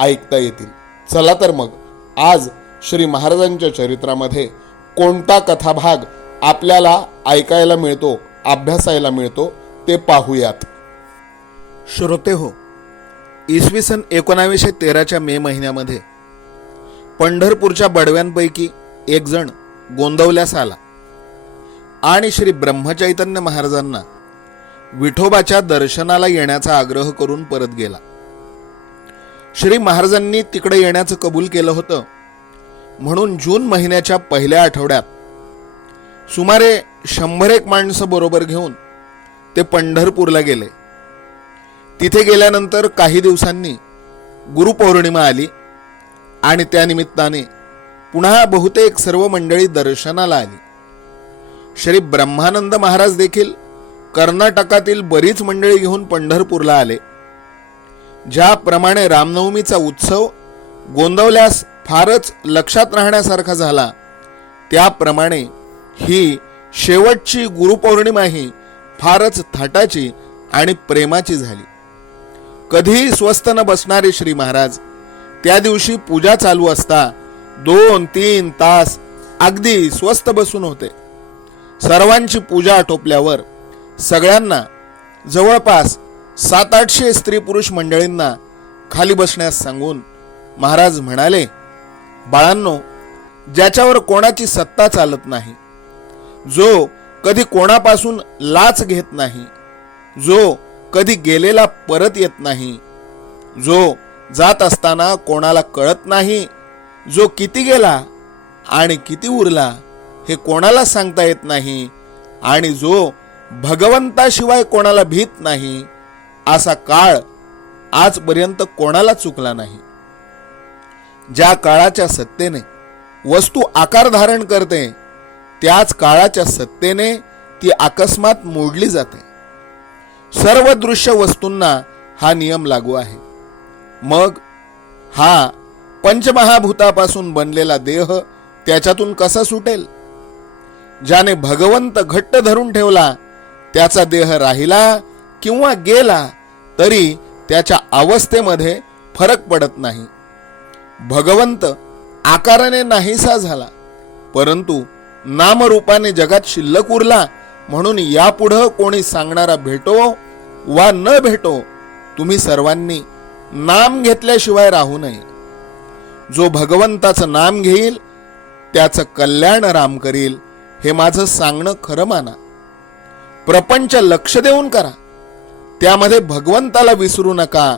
ऐकता येतील. चला तर मग आज श्री महाराजांच्या चरित्रामध्ये कोणता कथाभाग आपल्याला ऐकायला मिळतो अभ्यासायला मिळतो ते पाहूयात. श्रोते हो इसवी सन एकोणावीसशे तेराच्या मे महिन्यामध्ये पंढरपूरच्या बडव्यांपैकी एक जण गोंदवल्यास आला. आणि श्री ब्रह्मचैतन्य महाराजांना विठोबाच्या दर्शनाला येण्याचा आग्रह करून परत गेला. श्री महाराजांनी तिकडे येण्याचं कबूल केलं होतं. म्हणून जून महिन्याच्या पहिल्या आठवड्यात सुमारे शंभर एक माणसं बरोबर घेऊन ते पंढरपूरला गेले. तिथे गेल्यानंतर काही दिवसांनी गुरुपौर्णिमा आली आणि त्यानिमित्ताने पुन्हा बहुतेक सर्व मंडळी दर्शनाला आली. श्री ब्रह्मानंद महाराज देखील कर्नाटकातील बरीच मंडळी घेऊन पंढरपूरला आले. ज्याप्रमाणे रामनवमीचा उत्सव गोंदवल्यास फारच लक्षात राहण्यासारखा झाला त्याप्रमाणे ही शेवटची गुरुपौर्णिमाही फारच थाटाची आणि प्रेमाची झाली. कधीही स्वस्त न बसणारे श्री महाराज त्या दिवशी पूजा चालू असता दोन तीन तास अगदी स्वस्त बसून होते. सर्वांची पूजा आटोपल्यावर सगळ्यांना जवळपास सात आठशे स्त्री पुरुष मंडळींना खाली बसण्यास सांगून महाराज म्हणाले बाळांनो ज्याच्यावर कोणाची सत्ता चालत नाही जो कधी कोणापासून लाच घेत नाही जो कधी गेलेला परत येत नाही जो जात असताना कोणाला कळत नाही जो किती गेला आणि किती उरला हे कोणाला सांगता येत नाही आणि जो भगवंताशिवाय कोणाला भीत नाही असा काळ आजपर्यंत कोणाला चुकला नाही. ज्या काळाच्या सत्तेने वस्तू आकार धारण करते त्याच काळाच्या सत्तेने ती अकस्मात मोडली जाते. सर्व दृश्य वस्तूंना हा नियम लागू आहे. मग हा पंचमहाभूतापासून बनलेला देह त्याच्यातून कसा सुटेल? ज्याने भगवंत घट्ट धरून ठेवला त्याचा देह राहिला किंवा गेला तरी त्याच्या अवस्थेमध्ये फरक पडत नाही. भगवंत आकाराने नाहीसा झाला परंतु नामरूपाने जगात शिल्लक उरला म्हणून यापुढं कोणी सांगणारा भेटो वा न भेटो तुम्ही सर्वांनी नाम घेतल्याशिवाय राहू नये. जो भगवंताचं नाम घेईल त्याचं कल्याण राम करील हे माझं सांगणं खरं माना. प्रपंच लक्ष देऊन करा. त्यामध्ये भगवंताला विसरू नका.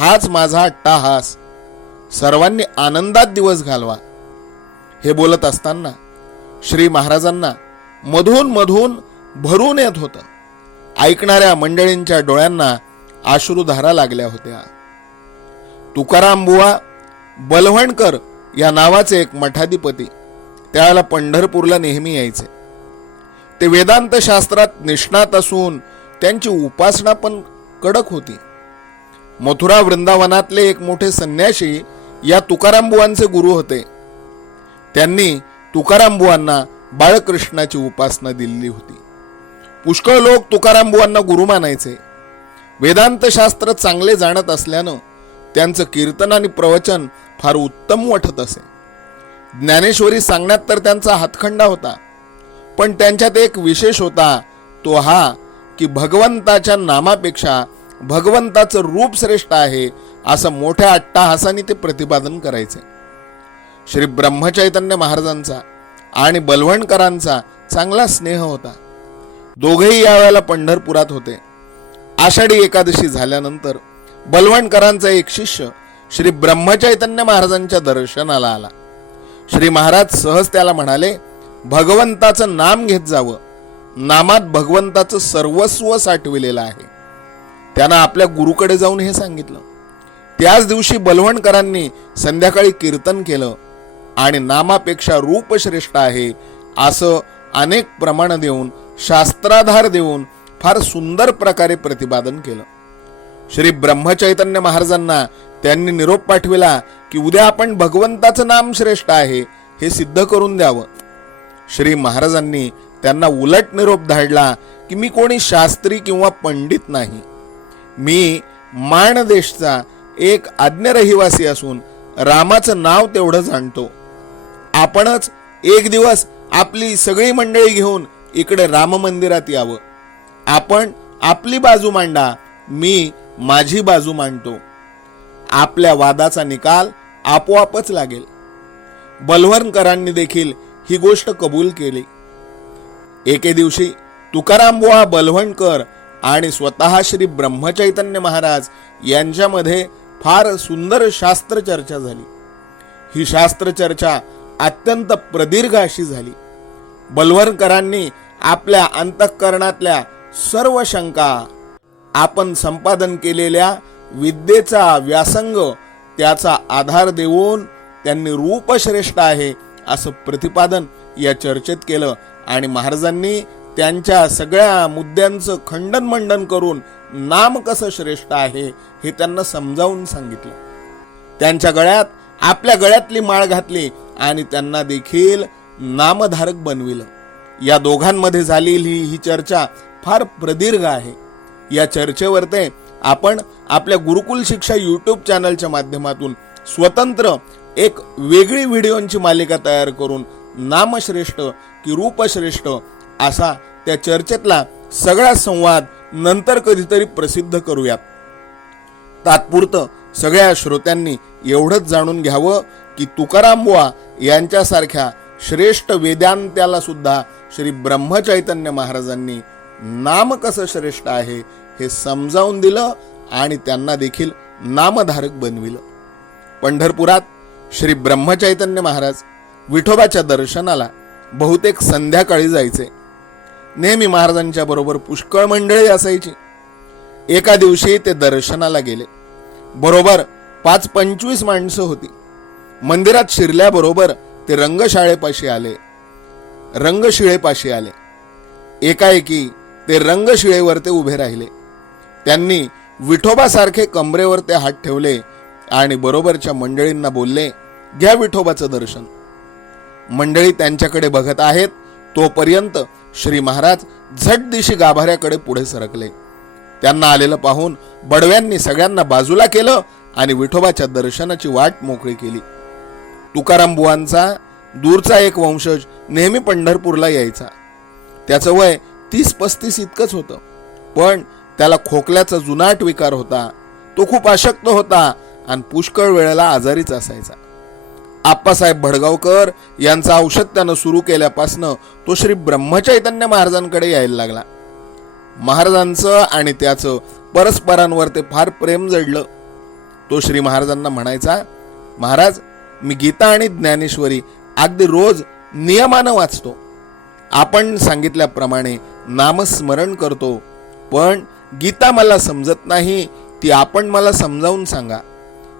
हाच माझा अट्टाहास. सर्वांनी आनंदात दिवस घालवा. हे बोलत असताना श्री महाराजांना मधून मधून भरून येत होतं. ऐकणाऱ्या मंडळींच्या डोळ्यांना अश्रुधारा लागल्या होत्या. तुकाराम बुवा बलवणकर या नावाचे एक मठाधिपती त्यावेळेला पंढरपूरला नेहमी यायचे. ते वेदांत शास्त्रात निष्णात असून त्यांची उपासना पण कडक होती. मथुरा वृंदावनातले एक मोठे संन्याशी या तुकारामबुवांचे गुरु होते. त्यांनी तुकारामबुवांना बाळकृष्णाची उपासना दिलेली होती. पुष्कळ लोक तुकारामबुवांना गुरु मानायचे. वेदांतशास्त्र चांगले जाणत असल्यानं त्यांचं कीर्तन आणि प्रवचन फार उत्तम वाटत असे. ज्ञानेश्वरी सांगण्यात तर त्यांचा हातखंडा होता. पण त्यांच्यात एक विशेष होता तो हा की भगवंताच्या नामापेक्षा भगवंताचं रूप श्रेष्ठ आहे असं मोठ्या अट्टाहासाने ते प्रतिपादन करायचे. श्री ब्रह्मचैतन्य महाराजांचा आणि बलवणकरांचा चांगला स्नेह होता. दोघेही यावेळेला पंढरपुरात होते. आषाढी एकादशी झाल्यानंतर बलवणकरांचा एक शिष्य श्री ब्रह्मचैतन्य महाराजांच्या दर्शनाला आला. श्री महाराज सहज त्याला म्हणाले भगवंताचं नाम घेत जावं. नामात भगवंताचं सर्वस्व साठविलेलं आहे. त्यानं आपल्या गुरुकडे जाऊन हे सांगितलं. त्याच दिवशी बलवणकरांनी संध्याकाळी कीर्तन केलं आणि नामापेक्षा रूप श्रेष्ठ आहे असं अनेक प्रमाण देऊन शास्त्राधार देऊन फार सुंदर प्रकारे प्रतिपादन केलं. श्री ब्रह्मचैतन्य महाराजांना त्यांनी निरोप पाठविला की उद्या आपण भगवंताचं नाम श्रेष्ठ आहे हे सिद्ध करून द्यावं. श्री महाराजांनी त्यांना उलट निरोप धाडला की मी कोणी शास्त्री किंवा पंडित नाही. मी माणदेशचा एक आज्ञ रहिवासी असून रामाचं नाव तेवढं जाणतो आपणच एक दिवस आपली सगळी मंडळी घेऊन इकडे राम मंदिरात यावं. आपण आपली बाजू मांडा मी माझी बाजू मांडतो. आपल्या वादाचा निकाल आपोआपच लागेल. बलवणकरांनी देखील ही गोष्ट कबूल केली. एके दिवशी तुकाराम बुवा बलवणकर आणि स्वतः श्री ब्रह्मचैतन्य महाराज यांच्यामध्ये फार सुंदर शास्त्र चर्चा झाली. ही शास्त्र चर्चा अत्यंत प्रदीर्घ अशी झाली. बलवणकरांनी आपल्या अंतःकरणातल्या सर्व शंका आपण संपादन केलेल्या विद्येचा व्यासंग त्याचा आधार देऊन त्यांनी रूपश्रेष्ठ आहे असं प्रतिपादन या चर्चेत केलं आणि महाराजांनी त्यांच्या सगळ्या मुद्द्यांचं खंडन मंडन करून नाम कसं श्रेष्ठ आहे हे त्यांना समजावून सांगितलं. त्यांच्या गळ्यात आपल्या गळ्यातली माळ घातली आणि त्यांना देखील नामधारक बनविलं. या दोघांमध्ये झालेली ही चर्चा फार प्रदीर्घ आहे. या चर्चेवर ते आपण आपल्या गुरुकुल शिक्षा यूट्यूब चॅनलच्या माध्यमातून स्वतंत्र एक वेगळी व्हिडिओंची मालिका तयार करून नामश्रेष्ठ की रूपश्रेष्ठ असा त्या चर्चेतला सगळा संवाद नंतर कधीतरी प्रसिद्ध करूयात. तात्पुरतं सगळ्या श्रोत्यांनी एवढंच जाणून घ्यावं की तुकाराम बुवा यांच्यासारख्या श्रेष्ठ वेदांत्याला सुद्धा श्री ब्रह्मचैतन्य महाराजांनी नाम कसं श्रेष्ठ आहे हे समजावून दिलं आणि त्यांना देखील नामधारक बनविलं. पंढरपुरात श्री ब्रह्मचैतन्य महाराज विठोबाच्या दर्शनाला बहुतेक संध्याकाळी जायचे. नेहमी महाराजांच्या बरोबर पुष्कळ मंडळी असायची. एका दिवशी ते दर्शनाला गेले. बरोबर पाच पंचवीस माणसं होती. मंदिरात शिरल्याबरोबर ते रंगशाळेपाशी आले. रंगशिळेपाशी आले. एकाएकी ते रंगशिळेवर ते उभे राहिले. त्यांनी विठोबासारखे कमरेवर ते हात ठेवले आणि बरोबरच्या मंडळींना बोलले घ्या विठोबाचं दर्शन. मंडळी त्यांच्याकडे बघत आहेत तोपर्यंत श्री महाराज झट दिशी गाभाऱ्याकडे पुढे सरकले. त्यांना आलेलं पाहून बडव्यांनी सगळ्यांना बाजूला केलं आणि विठोबाच्या दर्शनाची वाट मोकळी केली. तुकाराम बुवांचा दूरचा एक वंशज नेहमी पंढरपूरला यायचा. त्याचं वय तीस पस्तीस इतकंच होतं. पण त्याला खोकल्याचा जुनाट विकार होता. तो खूप अशक्त होता आणि पुष्कळ वेळेला आजारीच असायचा. आप्पासाहेब भडगावकर यांचं औषध त्यानं सुरू केल्यापासनं तो श्री ब्रह्मचैतन्य महाराजांकडे यायला लागला. महाराजांचं आणि त्याचं परस्परांवर ते फार प्रेम जडलं. तो श्री महाराजांना म्हणायचा महाराज मी गीता आणि ज्ञानेश्वरी अगदी रोज नियमानं वाचतो. आपण सांगितल्याप्रमाणे नामस्मरण करतो पण गीता मला समजत नाही ती आपण मला समजावून सांगा.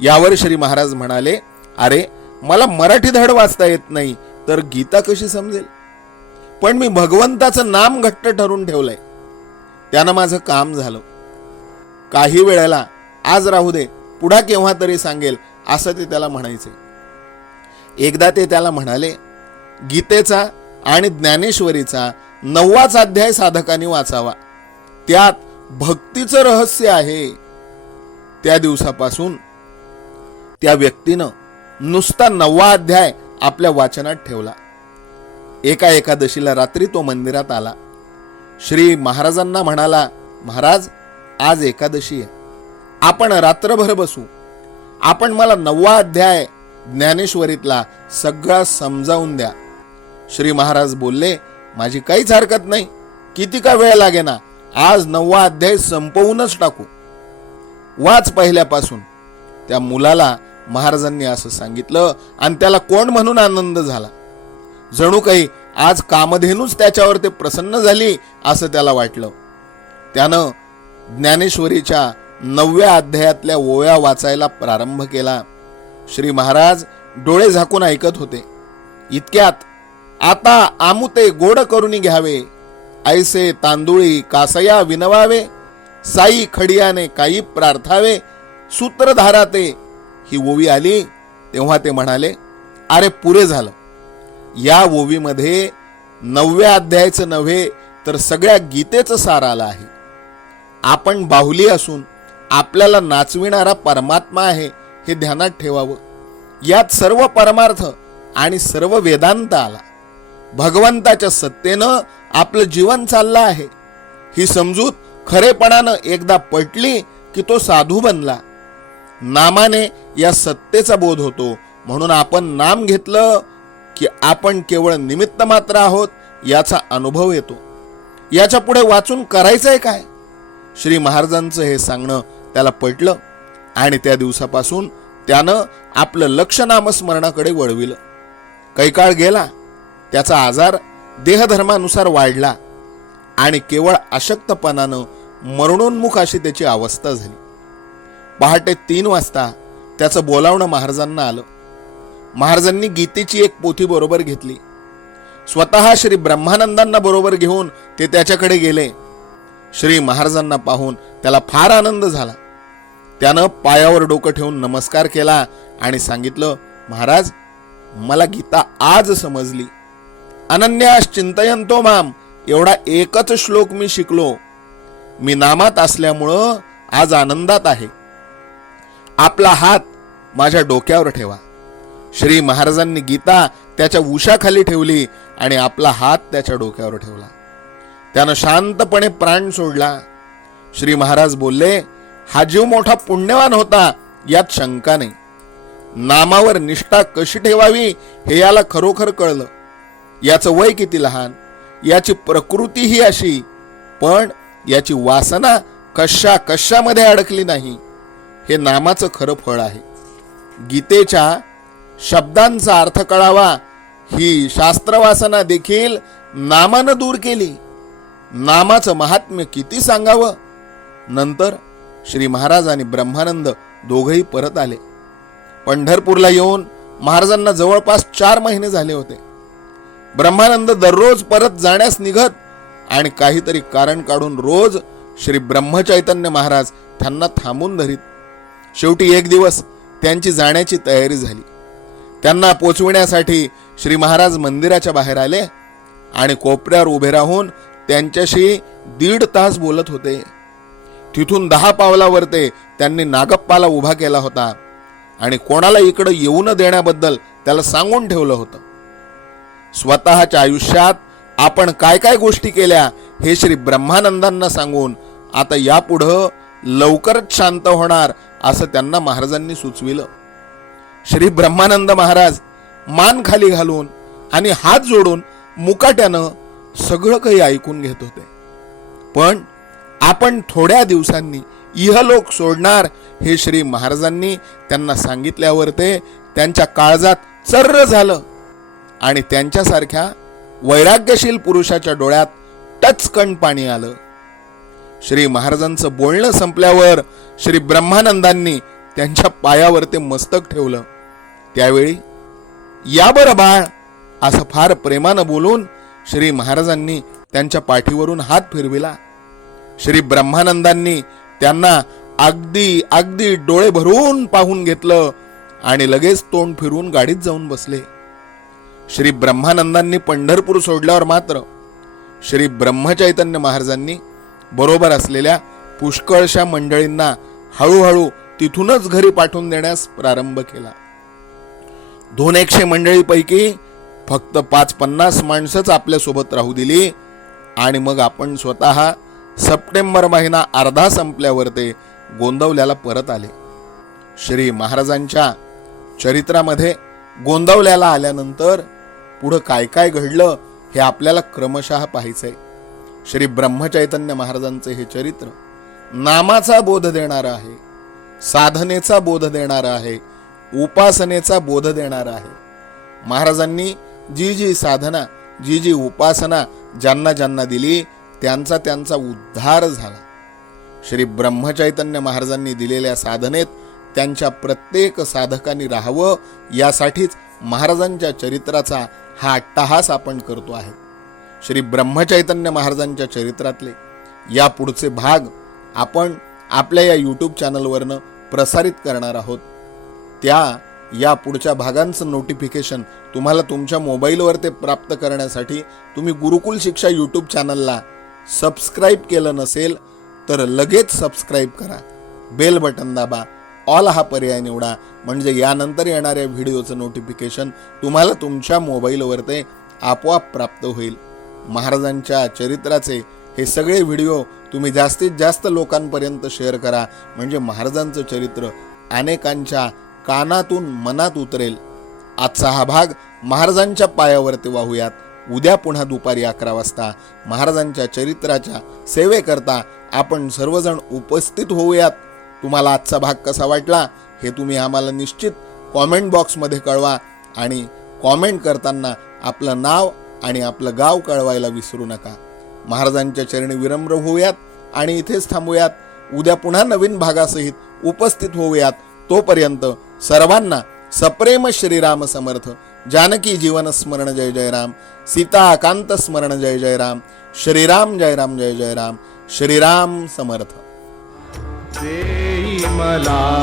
यावर श्री महाराज म्हणाले अरे मला मराठी धड वाचता येत नाही तर गीता कशी समजेल? पण मी भगवंताचं नाम घट्ट ठरून ठेवलंय. त्यानं माझं काम झालं. काही वेळेला आज राहू दे पुढा केव्हा तरी सांगेल असं ते त्याला म्हणायचे. एकदा ते त्याला म्हणाले गीतेचा आणि ज्ञानेश्वरीचा नववाच अध्याय साधकांनी वाचावा. त्यात भक्तीचं रहस्य आहे. त्या दिवसापासून त्या व्यक्तीनं नुसता नववा अध्याय आपल्या वाचनात ठेवला. एका एकादशीला रात्री तो मंदिरात आला. श्री महाराजांना म्हणाला महाराज आज एकादशी आहे. आपण रात्रभर बसू. आपण मला नववा अध्याय ज्ञानेश्वरीतला सगळा समजावून द्या. श्री महाराज बोलले माझी काहीच हरकत नाही. किती का वेळ लागेना? आज नववा अध्याय संपवूनच टाकू. वाच पहिल्यापासून. त्या मुलाला महाराजांनी असं सांगितलं आणि त्याला कोण म्हणून आनंद झाला? जणू काही आज कामधेनूच त्याच्यावर ते प्रसन्न झाली असं त्याला वाटलं. त्यानं ज्ञानेश्वरीच्या नवव्या अध्यायातल्या ओव्या वाचायला प्रारंभ केला. श्री महाराज डोळे झाकून ऐकत होते. इतक्यात आता आमुते गोड करुणी घ्यावे. ऐसे तांदुळी कासया विनवावे. साई खडियाने काही प्रार्थावे. सूत्रधाराते ही ओवी आली तेव्हा ते म्हणाले अरे पुरे झालं. या ओवीमध्ये नवव्या अध्यायाचं नव्हे तर सगळ्या गीतेचं सार आलं आहे. आपण बाहुली असून आपल्याला नाचविणारा परमात्मा आहे हे ध्यानात ठेवावं. यात सर्व परमार्थ आणि सर्व वेदांत आला. भगवंताच्या सत्तेनं आपलं जीवन चाललं आहे. ही समजूत खरेपणानं एकदा पटली की तो साधू बनला. नामाने या सत्तेचा बोध होतो. म्हणून आपण नाम घेतलं की आपण केवळ निमित्त मात्र आहोत याचा अनुभव येतो. याच्यापुढे वाचून करायचंय काय? श्री महाराजांचं हे सांगणं त्याला पटलं आणि त्या दिवसापासून त्यानं आपलं लक्ष नामस्मरणाकडे वळविलं. काही काळ गेला त्याचा आजार देहधर्मानुसार वाढला आणि केवळ अशक्तपणानं मरणोन्मुख अशी त्याची अवस्था झाली. पहाटे तीन वाजता त्याचं बोलावणं महाराजांना आलं. महाराजांनी गीतेची एक पोथी बरोबर घेतली. स्वतः श्री ब्रह्मानंदांना बरोबर घेऊन ते त्याच्याकडे गेले. श्री महाराजांना पाहून त्याला फार आनंद झाला. त्यानं पायावर डोकं ठेवून नमस्कार केला आणि सांगितलं महाराज मला गीता आज समजली. अनन्यास चिंतयंतो माम एवढा एकच श्लोक मी शिकलो. मी नामात असल्यामुळं आज आनंदात आहे. आपला हात माझ्या डोक्यावर ठेवा. श्री महाराजांनी गीता त्याच्या उशाखाली ठेवली आणि आपला हात त्याच्या डोक्यावर ठेवला. त्यानं शांतपणे प्राण सोडला. श्री महाराज बोलले हा जीव मोठा पुण्यवान होता यात शंका नाही. नामावर निष्ठा कशी ठेवावी हे याला खरोखर कळलं. याचं वय किती लहान याची प्रकृतीही अशी पण याची वासना कशा कशामध्ये अडकली नाही. हे नामाचं खरं फळ आहे. गीतेच्या शब्दांचा अर्थ कळावा. ही शास्त्रवासना देखील नामानं दूर केली. नामाचं महात्म्य किती सांगावं? नंतर श्री महाराज आणि ब्रह्मानंद दोघंही परत आले. पंढरपूरला येऊन महाराजांना जवळपास चार महिने झाले होते. ब्रह्मानंद दररोज परत जाण्यास निघत आणि काहीतरी कारण काढून रोज श्री ब्रह्मचैतन्य महाराज त्यांना थांबून धरीत शेवटी एक दिवस त्यांची जाण्याची तयारी झाली. त्यांना पोचविण्यासाठी श्री महाराज मंदिराच्या बाहेर आले आणि कोपऱ्यावर उभे राहून त्यांच्याशी दीड तास बोलत होते. तिथून दहा पावलावर ते त्यांनी नागप्पाला उभा केला होता आणि कोणाला इकडं येऊ न देण्याबद्दल त्याला सांगून ठेवलं होतं. स्वतःच्या आयुष्यात आपण काय काय गोष्टी केल्या हे श्री ब्रह्मानंदांना सांगून आता यापुढं लवकरच शांत होणार असं त्यांना महाराजांनी सुचविलं. श्री ब्रह्मानंद महाराज मान खाली घालून आणि हात जोडून मुकाट्यानं सगळं काही ऐकून घेत होते. पण आपण थोड्या दिवसांनी इहलोक सोडणार हे श्री महाराजांनी त्यांना सांगितल्यावर ते त्यांच्या काळजात चर्र झालं आणि त्यांच्यासारख्या वैराग्यशील पुरुषाच्या डोळ्यात टचकण पाणी आलं. श्री महाराजांचं बोलणं संपल्यावर श्री ब्रह्मानंदांनी त्यांच्या पायावर ते मस्तक ठेवलं. त्यावेळी या बरं बाळ असं फार प्रेमानं बोलून श्री महाराजांनी त्यांच्या पाठीवरून हात फिरविला. श्री ब्रह्मानंदांनी त्यांना अगदी अगदी डोळे भरून पाहून घेतलं आणि लगेच तोंड फिरून गाडीत जाऊन बसले. श्री ब्रह्मानंदांनी पंढरपूर सोडल्यावर मात्र श्री ब्रह्मचैतन्य महाराजांनी बरोबर असलेल्या पुष्कळशा मंडळींना हळूहळू तिथूनच घरी पाठवून देण्यास प्रारंभ केला. दोन एकशे मंडळीपैकी फक्त पाच पन्नास माणसंच आपल्यासोबत राहू दिली आणि मग आपण स्वतः सप्टेंबर महिना अर्धा संपल्यावर ते गोंदवल्याला परत आले. श्री महाराजांच्या चरित्रामध्ये गोंदवल्याला आल्यानंतर पुढं काय काय घडलं हे आपल्याला क्रमशः पाहायचंय. श्री ब्रह्मचैतन्य महाराजांचे हे चरित्र नामाचा बोध देणारं आहे साधनेचा बोध देणारं आहे उपासनेचा बोध देणारं आहे. महाराजांनी जी जी साधना जी जी उपासना ज्यांना ज्यांना दिली त्यांचा त्यांचा उद्धार झाला. श्री ब्रह्मचैतन्य महाराजांनी दिलेल्या साधनेत त्यांच्या प्रत्येक साधकांनी राहावं यासाठीच महाराजांच्या चरित्राचा हा अट्टहास आपण करतो आहे. श्री ब्रह्मचैतन्य महाराजांच्या चरित्रातले या पुढचे भाग आपण आपल्या या यूट्यूब चॅनलवरनं प्रसारित करणार आहोत. त्या या पुढच्या भागांचं नोटिफिकेशन तुम्हाला तुमच्या मोबाईलवर ते प्राप्त करण्यासाठी तुम्ही गुरुकुल शिक्षा यूट्यूब चॅनलला सबस्क्राईब केलं नसेल तर लगेच सबस्क्राईब करा. बेल बटन दाबा. ऑल हा पर्याय निवडा. म्हणजे यानंतर येणाऱ्या व्हिडिओचं नोटिफिकेशन तुम्हाला तुमच्या मोबाईलवर ते आपोआप प्राप्त होईल. महाराजांच्या चरित्राचे हे सगळे व्हिडिओ तुम्ही जास्तीत जास्त लोकांपर्यंत शेअर करा. म्हणजे महाराजांचं चरित्र अनेकांच्या कानातून मनात उतरेल. आजचा हा भाग महाराजांच्या पायावरती वाहूयात. उद्या पुन्हा दुपारी अकरा वाजता महाराजांच्या चरित्राच्या सेवेकरता आपण सर्वजण उपस्थित होऊयात. तुम्हाला आजचा भाग कसा वाटला हे तुम्ही आम्हाला निश्चित कॉमेंट बॉक्समध्ये कळवा आणि कॉमेंट करताना आपलं नाव आणि आपलं गाव कळवायला विसरू नका. महाराजांच्या चरणी विनम्र होऊयात आणि इथेच थांबूयात. उद्या पुन्हा नवीन भागासहित उपस्थित होऊयात. तोपर्यंत सर्वांना सप्रेम श्रीराम समर्थ. जानकी जीवन स्मरण जय जय राम. सीताकांत स्मरण जय जय राम. श्रीराम जय राम जय जय राम. श्रीराम समर्थ. मला